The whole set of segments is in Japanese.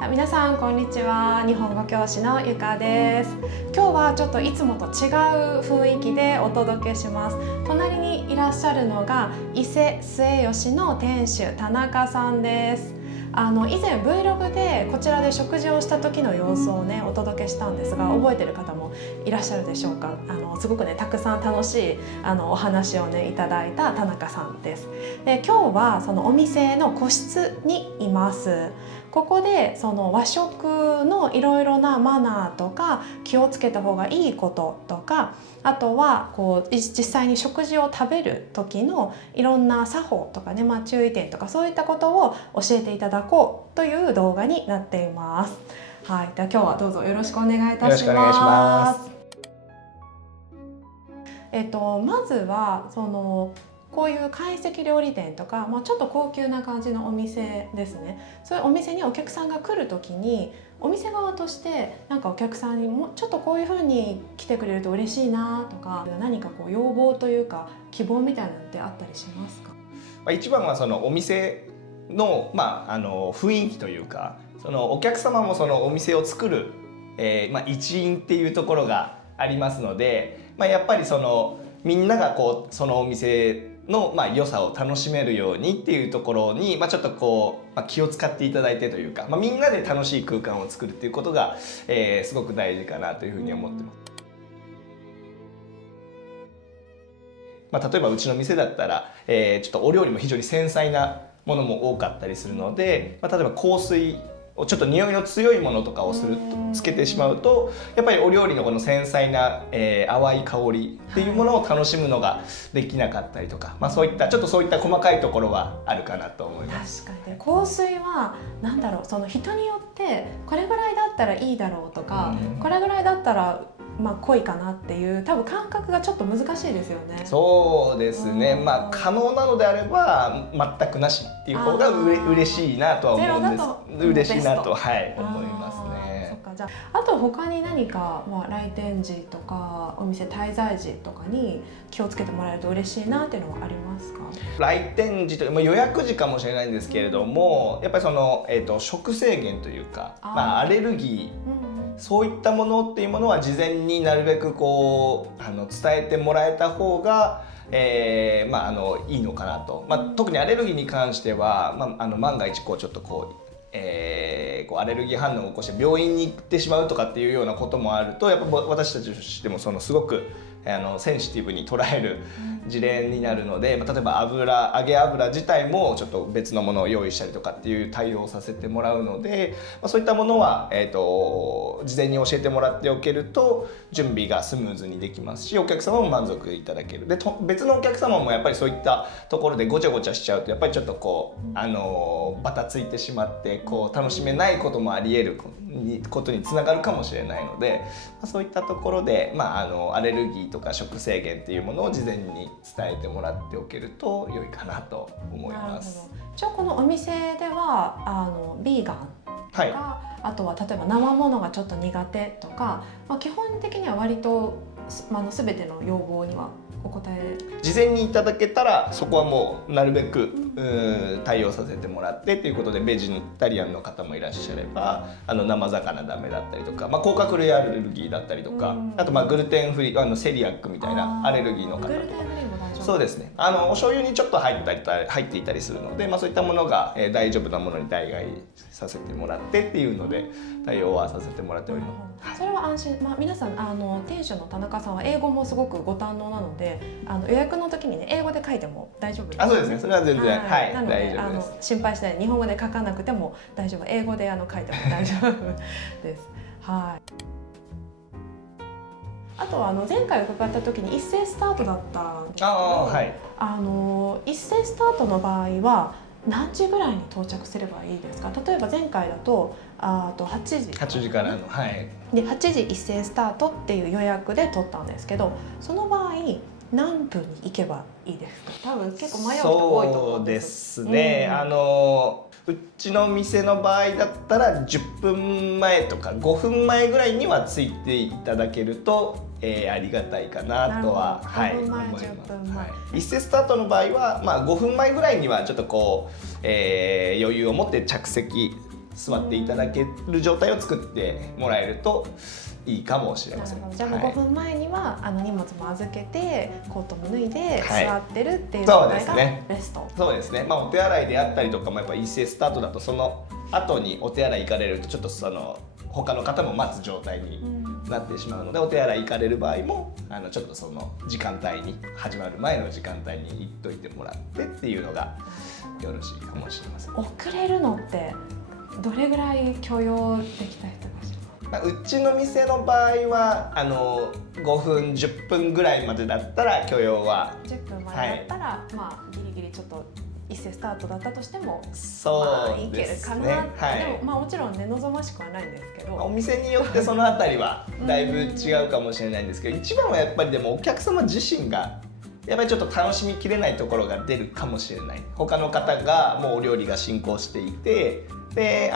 皆さんこんにちは。日本語教師のゆかです。今日はちょっといつもと違う雰囲気でお届けします。隣にいらっしゃるのが伊勢末吉の店主田中さんです。以前 Vlog でこちらで食事をした時の様子をねお届けしたんですが、覚えてる方もいらっしゃるでしょうか。すごくねたくさん楽しいお話をねいただいた田中さんです。で今日はそのお店の個室にいます。ここでその和食のいろいろなマナーとか気をつけた方がいいこととか、あとはこう実際に食事を食べる時のいろんな作法とかね、注意点とかそういったことを教えていただこうという動画になっています。はい、では今日はどうぞよろしくお願いいたします。よろしくお願いします。まずはこういう懐石料理店とか、ちょっと高級な感じのお店ですね。そういうお店にお客さんが来る時にお店側としてなんかお客さんにもちょっとこういう風に来てくれると嬉しいなとか、何かこう要望というか希望みたいなのってあったりしますか？一番はそのお店の、雰囲気というか、そのお客様もそのお店を作る、一員っていうところがありますので、やっぱりそのみんながこうそのお店の良さを楽しめるようにっていうところに、ちょっとこう、気を使っていただいてというか、みんなで楽しい空間を作るっていうことが、すごく大事かなというふうに思ってます。例えばうちの店だったら、ちょっとお料理も非常に繊細なものも多かったりするので、例えば香水をちょっと匂いの強いものとかをつけてしまうと、やっぱりお料理のこの繊細な、淡い香りっていうものを楽しむのができなかったりとか、そういった細かいところはあるかなと思います。確かに香水は何だろう、その人によってこれぐらいだったらいいだろうとか、これぐらいだったら濃いかなっていう多分感覚がちょっと難しいですよね。そうですね、可能なのであれば全くなしっていう方が嬉しいなとは思うんです。嬉しいなと、思いますね。そっか、じゃあと他に何か、来店時とかお店滞在時とかに気をつけてもらえると嬉しいなっていうのはありますか？来店時と予約時かもしれないんですけれども、やっぱりその、食制限というか、アレルギー、そういったものっていうものは事前になるべくこう伝えてもらえた方が、いいのかなと。特にアレルギーに関しては、万が一こうちょっとこうアレルギー反応を起こして病院に行ってしまうとかっていうようなこともあると、やっぱ私たちとしてもすごくセンシティブに捉える事例になるので、例えば揚げ油自体もちょっと別のものを用意したりとかっていう対応をさせてもらうので、そういったものは、事前に教えてもらっておけると準備がスムーズにできますし、お客様も満足いただける。で別のお客様もやっぱりそういったところでごちゃごちゃしちゃうと、やっぱりちょっとこうバタついてしまってこう楽しめないこともあり得ることにつながるかもしれないので、そういったところで、アレルギーとか食制限っていうものを事前に伝えてもらっておけると良いかなと思います。一応このお店ではビーガンとか、あとは例えば生ものがちょっと苦手とか、基本的には割と全ての要望にはお答え。事前にいただけたらそこはもうなるべく対応させてもらってということで、ベジタリアンの方もいらっしゃれば生魚ダメだったりとか、甲殻類アレルギーだったりとか、あとグルテンフリーセリアックみたいなアレルギーの方、グルテンフリーも大丈夫？そうですね、お醤油にちょっと入っていたりするので、そういったものが大丈夫なものに代替させてもらってっていうので対応はさせてもらっております。それは安心。皆さん店主の田中さんは英語もすごくご堪能なので、予約の時にね英語で書いても大丈夫です。そうですね、それは全然なので大丈夫です。心配しないで、日本語で書かなくても大丈夫、英語で書いても大丈夫です。はい。あとは前回伺った時に一斉スタートだったんですけど、一斉スタートの場合は何時ぐらいに到着すればいいですか？例えば前回だと8時からの、で8時一斉スタートっていう予約で取ったんですけど、その場合何分に行けばいいですか？多分結構迷う人多いと思うんです。そうですね、うちの店の場合だったら10分前とか5分前ぐらいには着いていただけると、ありがたいかなとは思います。一斉スタートの場合は、5分前ぐらいにはちょっとこう、余裕を持って着席座っていただける状態を作ってもらえるといいかもしれません。じゃあもう5分前には荷物も預けてコートも脱いではい座ってるっていう状態がそうですねベスト。そうですね、お手洗いであったりとかもやっぱ一斉スタートだとその後にお手洗い行かれるとちょっと他の方も待つ状態になってしまうので、お手洗い行かれる場合もちょっとその時間帯に始まる前の時間帯に行っといてもらってっていうのがよろしいかもしれません。遅れるのってどれぐらい許容できた人かしら。うちの店の場合は5分10分ぐらいまでだったら許容は10分前だったら、ギリギリちょっと一斉スタートだったとしてもそういけるですかな、ね、はい、でももちろんね望ましくはないんですけど、お店によってそのあたりはだいぶ違うかもしれないんですけど、一番はやっぱりでもお客様自身がやっぱりちょっと楽しみきれないところが出るかもしれない。他の方がもうお料理が進行していて、で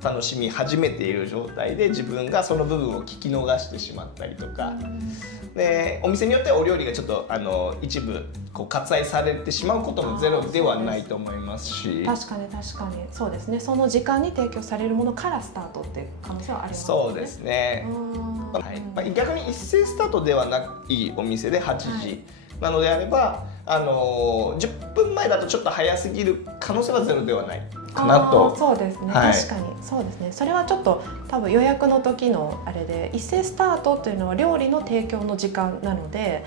楽しみ始めている状態で自分がその部分を聞き逃してしまったりとか、でお店によってはお料理がちょっと一部割愛されてしまうこともゼロではないと思いますし、確かにそうですね。その時間に提供されるものからスタートっていう可能性はありますね。そうですね、はい、逆に一斉スタートではないお店で8時なのであれば、10分前だとちょっと早すぎる可能性はゼロではないかなと。そうですね、はい、確かにそうですね。それはちょっと多分予約の時のあれで、一斉スタートっていうのは料理の提供の時間なので、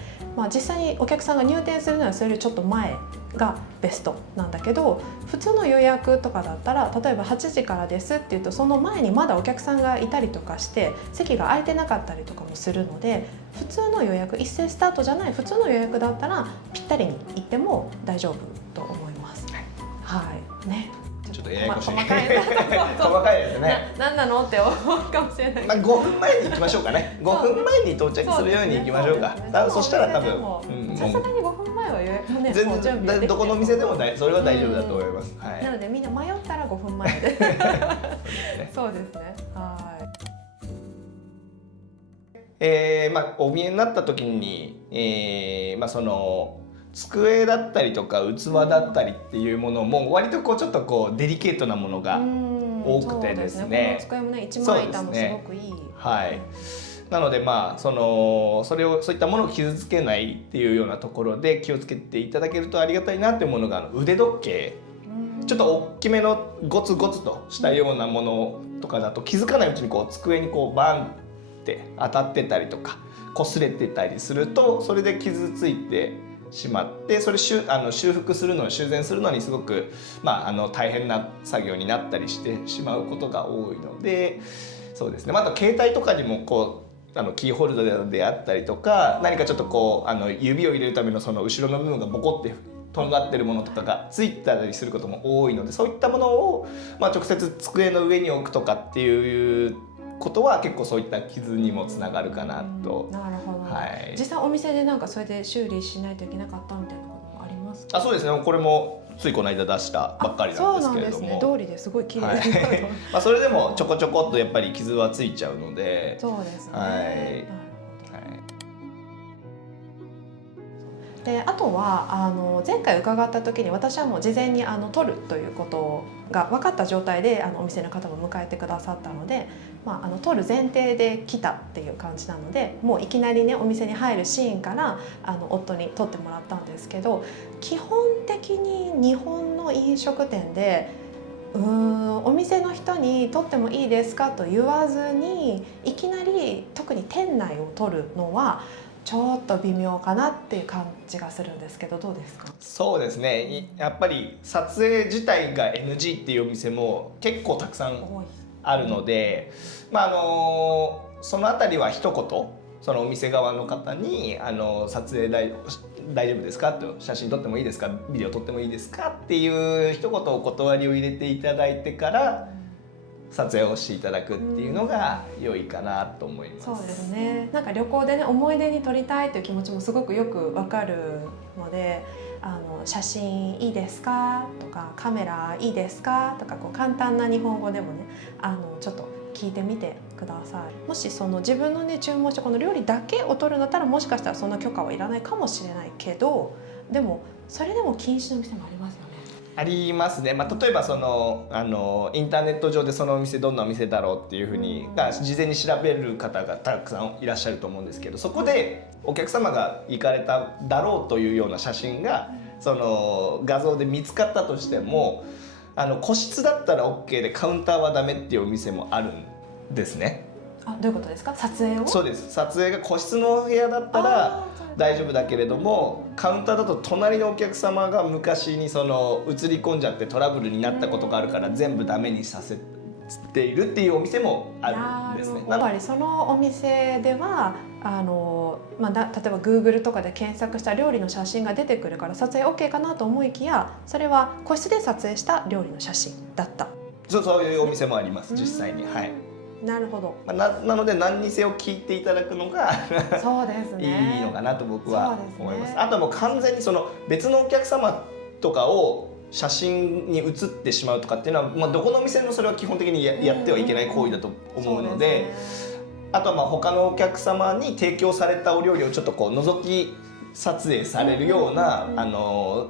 実際にお客さんが入店するのはそれよりちょっと前がベストなんだけど、普通の予約とかだったら例えば8時からですっていうと、その前にまだお客さんがいたりとかして席が空いてなかったりとかもするので、普通の予約、一斉スタートじゃない普通の予約だったらぴったりに行っても大丈夫と思います。はいね、ちょっとややこしい細かい細かいですね。何なのって思うかもしれない。5分前に行きましょうかね。5分前に到着するように行きましょうか。そしたら多分さすがに5分前は予約もね、全もう準備できて然どこの店でもそれは大丈夫だと思います。はい、なのでみんな迷ったら5分前でそうですね。はい。お見えになった時に、その机だったりとか器だったりっていうものも割とちょっとデリケートなものが多くてですね。この机もね、一枚板もすごくいい。はい。なのでそういったものを傷つけないっていうようなところで気をつけていただけるとありがたいなっていうものが腕時計。ちょっと大きめのゴツゴツとしたようなものとかだと気づかないうちに机にバンって当たってたりとか擦れてたりすると、それで傷ついてしまって、それ修復するの修繕するのにすごく、大変な作業になったりしてしまうことが多いので、そうですね。あと携帯とかにもキーホルダーであったりとか、何かちょっと指を入れるためのその後ろの部分がボコってとんがってるものとかがついたりすることも多いので、そういったものを、直接机の上に置くとかっていうことは結構そういった傷にもつながるかなと。なるほど、はい、実際お店でそれで修理しないといけなかったみたいなこともありますか？そうですね。これもついこの間出したばっかりなんですけれども、そうなんですね。通りですごい綺麗です、はい、それでもちょこちょこっとやっぱり傷はついちゃうので、そうですね。はいであとは前回伺った時に私はもう事前に取るということが分かった状態でお店の方も迎えてくださったので、取る前提で来たっていう感じなので、もういきなりねお店に入るシーンから夫に取ってもらったんですけど、基本的に日本の飲食店でお店の人に取ってもいいですかと言わずにいきなり特に店内を取るのはちょっと微妙かなっていう感じがするんですけど、どうですか？そうですね。やっぱり撮影自体が NG っていうお店も結構たくさんあるので、そのあたりは一言そのお店側の方に撮影大丈夫ですかと、写真撮ってもいいですか、ビデオ撮ってもいいですかっていう一言お断りを入れていただいてから撮影をしていただくっていうのが良いかなと思います。そうですね。旅行でね思い出に撮りたいという気持ちもすごくよくわかるので、写真いいですかとかカメラいいですかとか簡単な日本語でもねちょっと聞いてみてください。もし自分のね注文したこの料理だけを撮るんだったらもしかしたらそんな許可はいらないかもしれないけど、でもそれでも禁止の店もありますよね。ありますね、例えばそのインターネット上でそのお店どんなお店だろうっていうふうに、事前に調べる方がたくさんいらっしゃると思うんですけど、そこでお客様が行かれただろうというような写真がその画像で見つかったとしても、個室だったら OK でカウンターはダメっていうお店もあるんですね。どういうことですか？撮影を？そうです。撮影が個室のお部屋だったら大丈夫だけれども、カウンターだと隣のお客様が昔にその映り込んじゃってトラブルになったことがあるから全部ダメにさせているっていうお店もあるんですね。やっぱりそのお店では例えば Google とかで検索した料理の写真が出てくるから撮影 OK かなと思いきや、それは個室で撮影した料理の写真だった。そういうお店もあります、実際に。はい。なるほど。なので何にせよ聞いていただくのがそうですね、いいのかなと僕は思います。そうですね。あともう完全にその別のお客様とかを写真に写ってしまうとかっていうのは、どこのお店のそれは基本的に やってはいけない行為だと思うので、あとは他のお客様に提供されたお料理をちょっとこう覗き撮影されるような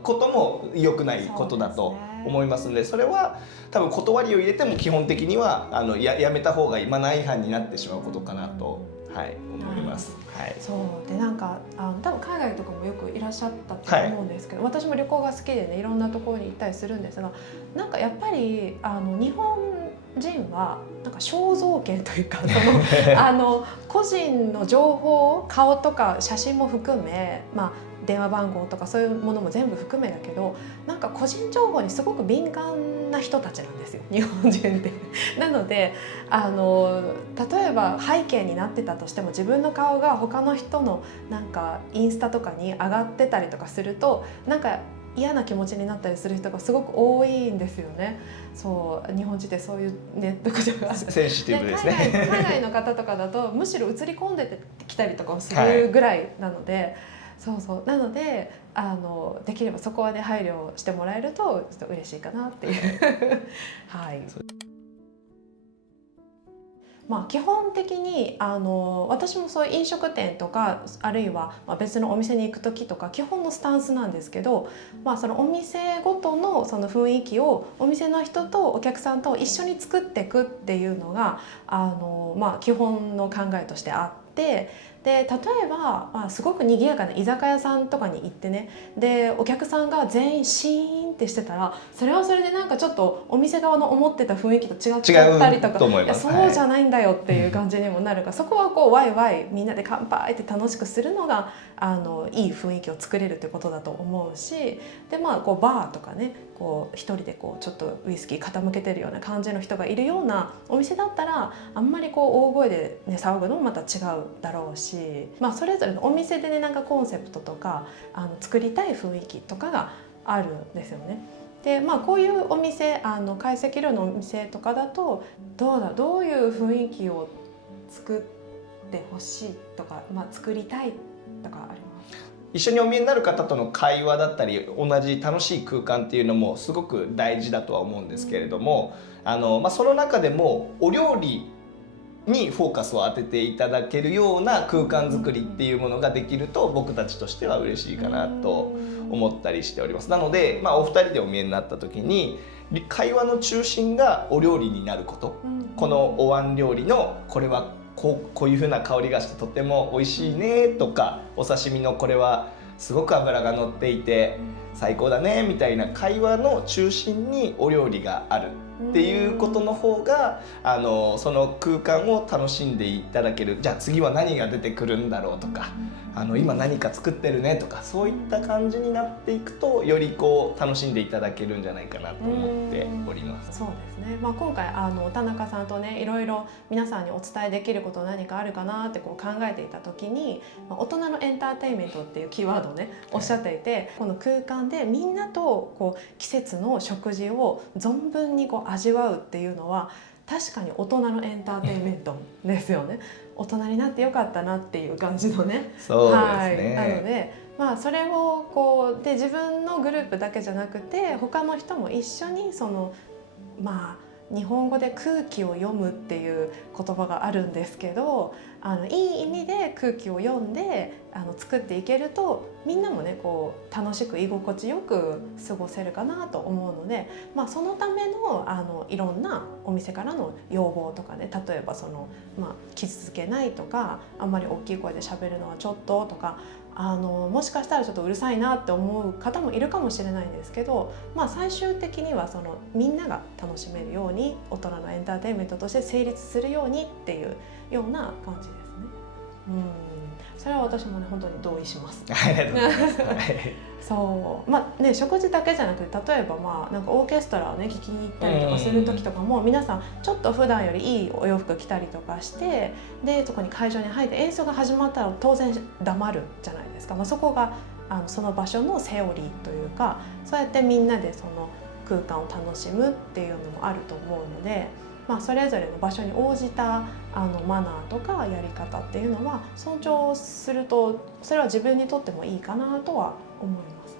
ことも良くないことだと思いますので、それは多分断りを入れても基本的にはやめた方がマナー違反になってしまうことかなと、思います。はい、そうで多分海外とかもよくいらっしゃったと思うんですけど、私も旅行が好きでね、いろんなところに行ったりするんですが、なんかやっぱり日本人はなんか肖像権というか個人の情報、顔とか写真も含め、電話番号とかそういうものも全部含めだけど、なんか個人情報にすごく敏感な人たちなんですよ、日本人ってなので例えば背景になってたとしても、自分の顔が他の人のなんかインスタとかに上がってたりとかすると、なんか嫌な気持ちになったりする人がすごく多いんですよね。そう日本人ってそういうね、特徴がある。センシティブですね。海外の方とかだとむしろ映り込んできたりとかもするぐらいなので、そうなのでできればそこはね配慮してもらえるとちょっと嬉しいかなっていうはい。基本的に私もそういう飲食店とか、あるいは別のお店に行く時とか基本のスタンスなんですけど、そのお店ごとのその雰囲気をお店の人とお客さんと一緒に作っていくっていうのが基本の考えとしてあって。で例えば、すごく賑やかな居酒屋さんとかに行ってね、でお客さんが全員シーンってしてたら、それはそれでなんかちょっとお店側の思ってた雰囲気と違っちゃったりとか、いやそうじゃないんだよっていう感じにもなるから、そこはこうワイワイみんなで乾杯って楽しくするのがいい雰囲気を作れるということだと思うし、でこうバーとかね、こう一人でこうちょっとウイスキー傾けてるような感じの人がいるようなお店だったら、あんまりこう大声で、ね、騒ぐのもまた違うだろうし、それぞれのお店でね、なんかコンセプトとか作りたい雰囲気とかがあるんですよね。でこういうお店懐石料のお店とかだとどういう雰囲気を作ってほしいとか、作りたいとかあります？一緒にお見えになる方との会話だったり、同じ楽しい空間っていうのもすごく大事だとは思うんですけれども、その中でもお料理にフォーカスを当てていただけるような空間づくりっていうものができると、僕たちとしては嬉しいかなと思ったりしております。なので、お二人でお見えになった時に会話の中心がお料理になること、このお椀料理のこれはこういう風な香りがしてとても美味しいねとか、お刺身のこれはすごく脂が乗っていて最高だねみたいな会話の中心にお料理があるっていうことの方がその空間を楽しんでいただける。じゃあ次は何が出てくるんだろうとか、今何か作ってるねとか、そういった感じになっていくとよりこう楽しんでいただけるんじゃないかなと思っております。そうですね、今回田中さんとねいろいろ皆さんにお伝えできること何かあるかなってこう考えていた時に、大人のエンターテインメントっていうキーワードをねおっしゃっていて、この空間でみんなとこう季節の食事を存分にこう味わうっていうのは確かに大人のエンターテインメントですよね。大人になってよかったなっていう感じのね。そうですね。なのでそれをこうで自分のグループだけじゃなくて他の人も一緒にその日本語で空気を読むっていう言葉があるんですけど、いい意味で空気を読んで作っていけると、みんなもねこう楽しく居心地よく過ごせるかなと思うので、そのためのいろんなお店からの要望とかね、例えば傷つけないとか、あんまり大きい声で喋るのはちょっととか、もしかしたらちょっとうるさいなって思う方もいるかもしれないんですけど、最終的にはみんなが楽しめるように、大人のエンターテインメントとして成立するようにっていうような感じですね。それは私もね本当に同意します。ありがとうございます。そう食事だけじゃなくて、例えばなんかオーケストラをね聴きに行ったりとかする時とかも、皆さんちょっと普段よりいいお洋服着たりとかして、でそこに会場に入って演奏が始まったら当然黙るじゃないですか。そこがその場所のセオリーというか、そうやってみんなでその空間を楽しむっていうのもあると思うので、それぞれの場所に応じたマナーとかやり方っていうのは尊重すると、それは自分にとってもいいかなとは思いますね。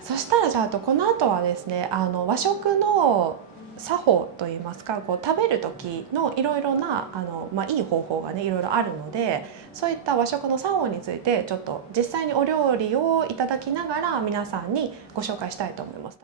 そしたらじゃあこの後はですね、和食の作法といいますか、食べる時のいろいろないい方法がねいろいろあるので、そういった和食の作法についてちょっと実際にお料理をいただきながら皆さんにご紹介したいと思います。